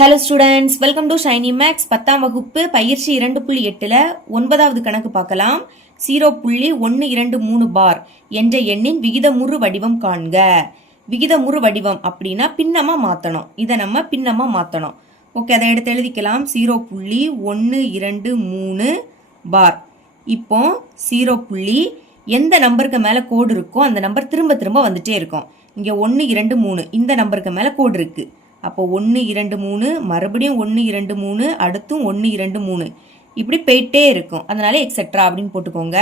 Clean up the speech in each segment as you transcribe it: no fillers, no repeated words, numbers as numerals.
Hello students, welcome to Shiny Max. 10ஆம் வகுப்பு பயிற்சி 2.8ல் 9வது கணக்கு பார்க்கலாம். 0.123 பார் என்ற எண்ணின் விகிதமுறு வடிவம் காண்க. விகிதமுறு வடிவம் அப்படின்னா பின்னமா மாற்றணும். இதை நம்ம பின்னமா மாற்றணும். ஓகே, அதை எடுத்து எழுதிக்கலாம். 0.123 பார். இப்போ 0. எந்த நம்பருக்கு மேலே கோடு இருக்கோ அந்த நம்பர் திரும்ப திரும்ப வந்துட்டே இருக்கும். இங்கே 123 இந்த நம்பருக்கு மேலே கோடு இருக்கு. அப்போ 123 மறுபடியும் 123 அடுத்தும் 123 இப்படி போயிட்டே இருக்கும். அதனால எக்ஸெட்ரா அப்படின்னு போட்டுக்கோங்க.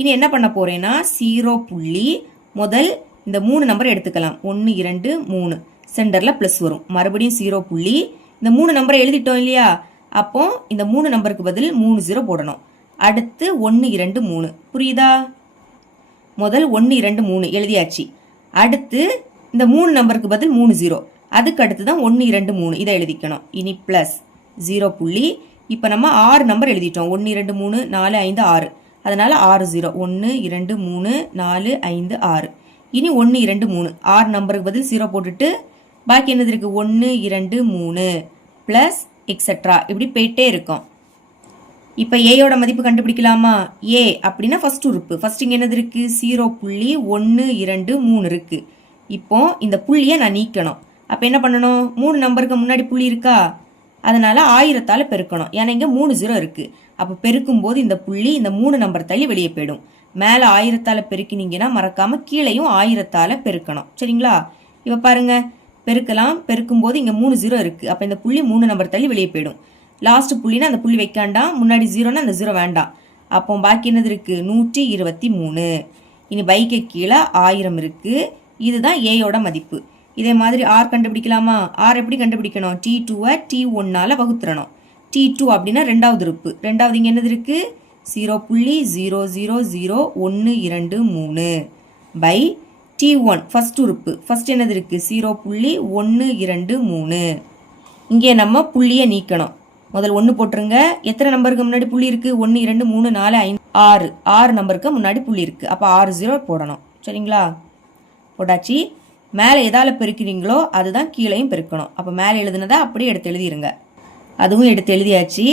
இனி என்ன பண்ண போறேன்னா 0. முதல் இந்த 3 நம்பர் எடுத்துக்கலாம். 123 சென்டர்ல பிளஸ் வரும். மறுபடியும் 0. இந்த 3 நம்பரை எழுதிட்டோம் இல்லையா? அப்போ இந்த 3 நம்பருக்கு பதில் 3 0 போடணும். அடுத்து 123 புரியுதா? முதல் 123 எழுதியாச்சு. அடுத்து இந்த 3 நம்பருக்கு பதில் 3 0. அதுக்கு அடுத்து தான் 123 இதை எழுதிக்கணும். இனி பிளஸ் 0. இப்போ நம்ம 6 நம்பர் எழுதிட்டோம். 1 2 3 4 5 6. அதனால 6 0. 1 2 3 4 5 6. இனி 1 2 3 6 நம்பருக்கு பதில் 0 போட்டுட்டு பாக்கி என்னது இருக்கு? 1 2 3 பிளஸ் எக்ஸெட்ரா இப்படி போயிட்டே இருக்கும். இப்போ ஏயோட மதிப்பு கண்டுபிடிக்கலாமா? ஏ அப்படின்னா ஃபர்ஸ்ட் உறுப்பு. ஃபர்ஸ்ட் இங்கே என்னது இருக்கு? 0.123 இருக்கு. இப்போ இந்த புள்ளியை நான் நீக்கணும். அப்போ என்ன பண்ணணும்? 3 நம்பருக்கு முன்னாடி புள்ளி இருக்கா? அதனால 1000ஆல பெருக்கணும். ஏன்னா இங்கே 3 0 இருக்கு. அப்போ பெருக்கும் போது இந்த புள்ளி இந்த 3 நம்பர் தள்ளி வெளியே போயிடும். மேலே 1000ஆல பெருக்கினீங்கன்னா மறக்காம கீழையும் 1000ஆல பெருக்கணும். சரிங்களா? இப்போ பாருங்க, பெருக்கலாம். பெருக்கும் போது இங்கே 3 0 இருக்கு. அப்போ இந்த புள்ளி 3 நம்பர் தள்ளி வெளியே போயிடும். லாஸ்ட் புள்ளினா அந்த புள்ளி வைக்காண்டாம். முன்னாடி 0னா அந்த 0 வேண்டாம். அப்போ பாக்கி என்னது இருக்கு? 123. இனி பைக்கு கீழே 1000 இருக்கு. இதுதான் ஏயோட மதிப்பு. இதே மாதிரி ஆர் கண்டுபிடிக்கலாமா? ஆர் எப்படி கண்டுபிடிக்கணும்? T2 T1 வகுத்துறணும். T2 அப்படின்னா ரெண்டாவது உறுப்பு. ரெண்டாவது இங்கே என்னது இருக்கு? 0.0000123 பை T1 ஃபர்ஸ்ட் உறுப்பு. ஃபர்ஸ்ட் என்னது இருக்கு? 0.123. இங்கே நம்ம புள்ளியை நீக்கணும். முதல் 1 போட்டுருங்க. எத்தனை நம்பருக்கு முன்னாடி புள்ளி இருக்கு? 1 2 3 4 5 6. 6 நம்பருக்கு முன்னாடி புள்ளி இருக்கு. அப்போ 6 0 போடணும். சரிங்களா? போட்டாச்சு. மேலே எதால பெருக்கிறீங்களோ அதுதான் கீழையும் பெருக்கணும். அப்போ மேலே எழுதுனதா அப்படியே எடுத்து எழுதிருங்க. அதுவும் எடுத்து எழுதியாச்சு.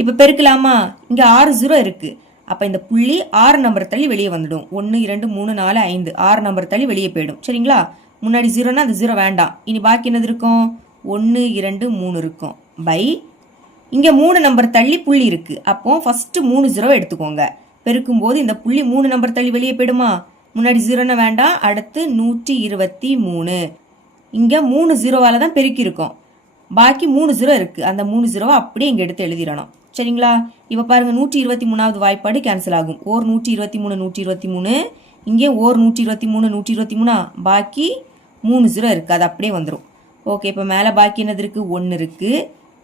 இப்போ பெருக்கலாமா? இங்கே 6 0 இருக்கு. அப்போ இந்த புள்ளி 6 நம்பர் தள்ளி வெளியே வந்துடும். 1 2 3 4 5 6 நம்பர் தள்ளி வெளியே போயிடும். சரிங்களா? முன்னாடி 0னா அந்த 0 வேண்டாம். இனி பாக்கி என்னது இருக்கும்? 1 2 3 இருக்கும் பை இங்கே 3 நம்பர் தள்ளி புள்ளி இருக்கு. அப்போ ஃபர்ஸ்ட் 3 0 எடுத்துக்கோங்க. பெருக்கும் போது இந்த புள்ளி 3 நம்பர் தள்ளி வெளியே போயிடுமா? முன்னாடி 0னா வேண்டாம். அடுத்து 123. இங்கே 3 0வால தான் பெருக்கி இருக்கும். பாக்கி 3 0 இருக்கு. அந்த 3 0 அப்படியே இங்கே எடுத்து எழுதிடணும். சரிங்களா? இப்போ பாருங்க, 123வது வாய்ப்பாடு கேன்சல் ஆகும். ஓர் 123 123. இங்கே ஓர் 123 123. பாக்கி 3 0 இருக்கு. அது அப்படியே வந்துடும். ஓகே, இப்போ மேலே பாக்கி என்னது இருக்கு? 1 இருக்கு.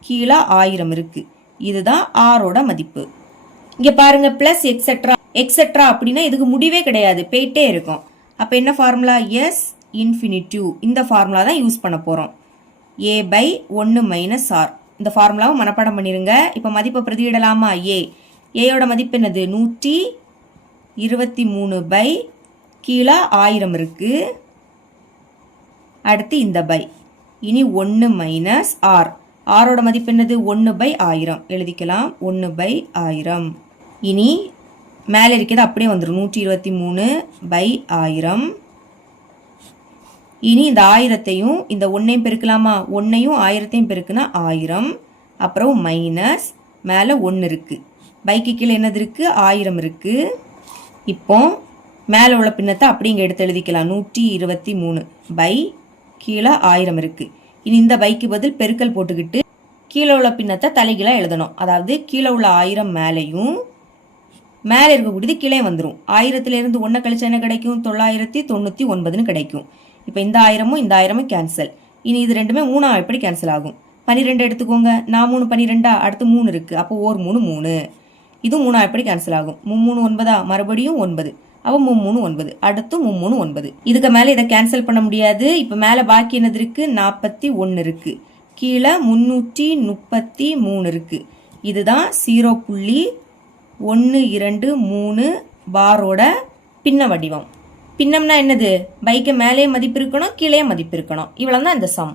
கீழே 1000 இருக்கு. இதுதான் ஆரோட மதிப்பு. இங்கே பாருங்க, பிளஸ் எக்ஸெட்ரா எக்ஸெட்ரா அப்படின்னா இதுக்கு முடிவே கிடையாது, போயிட்டே இருக்கும். அப்போ என்ன ஃபார்முலா? S infinity. இந்த ஃபார்முலா தான் யூஸ் பண்ண போகிறோம். A by 1 minus r. இந்த ஃபார்முலாவை மனப்பாடம் பண்ணிடுங்க. இப்போ மதிப்பை பிரதியிடலாமா? ஏயோட மதிப்பு என்னது? 123 பை கீழே 1000 இருக்கு. அடுத்து இந்த பை. இனி 1 மைனஸ் ஆர். ஆரோட மதிப்பு என்னது? 1 பை 1000 எழுதிக்கலாம். 1 பை 1000. இனி மேலே இருக்கிறது அப்படியே வந்துடும். 123 பை 1000. இனி இந்த 1000ஐயும் இந்த 1ஐயும் பெருக்கலாமா? 1ஐயும் 1000ஐயும் பெருக்குனா 1000. அப்புறம் மைனஸ் மேலே 1 இருக்கு. பைக்கு கீழே என்னது இருக்கு? 1000 இருக்கு. இப்போ மேலே உள்ள பின்னத்தை அப்படியே இங்கே எடுத்து எழுதிக்கலாம். 123 பை கீழே 1000 இருக்கு. இனி இந்த பைக்கு பதில் பெருக்கல் போட்டுக்கிட்டு கீழே உள்ள பின்னத்தை தலைகீழாக எழுதணும். அதாவது கீழே உள்ள 1000 மேலேயும் மேலே இருக்கக்கூடியது கீழே வந்துடும். 1000லிருந்து 1 கழிச்சா என்ன கிடைக்கும்? 999 கிடைக்கும். இப்போ இந்த 1000மும் இந்த 1000மும் கேன்சல். இனி இது ரெண்டுமே 3 எப்படி கேன்சல் ஆகும்? 12 எடுத்துக்கோங்க. 4 3 12. அடுத்து 3 இருக்கு. அப்போ 1 3 3. இது 3 எப்படி கேன்சல் ஆகும்? 3 3 9. மறுபடியும் 9. அப்போ 3 3 9. அடுத்து 3 3 9. இதுக்கு மேலே இதை கேன்சல் பண்ண முடியாது. இப்போ மேலே பாக்கி என்னது இருக்கு? 41 இருக்கு. கீழே 333 இருக்கு. இதுதான் 0.123 பாரோட பின்ன வடிவம். பின்னம்னா என்னது? பைக்கு மேலே மதிப்பு இருக்கணும், கீழே மதிப்பு இருக்கணும். இவ்வளவுதான் இந்த சம்.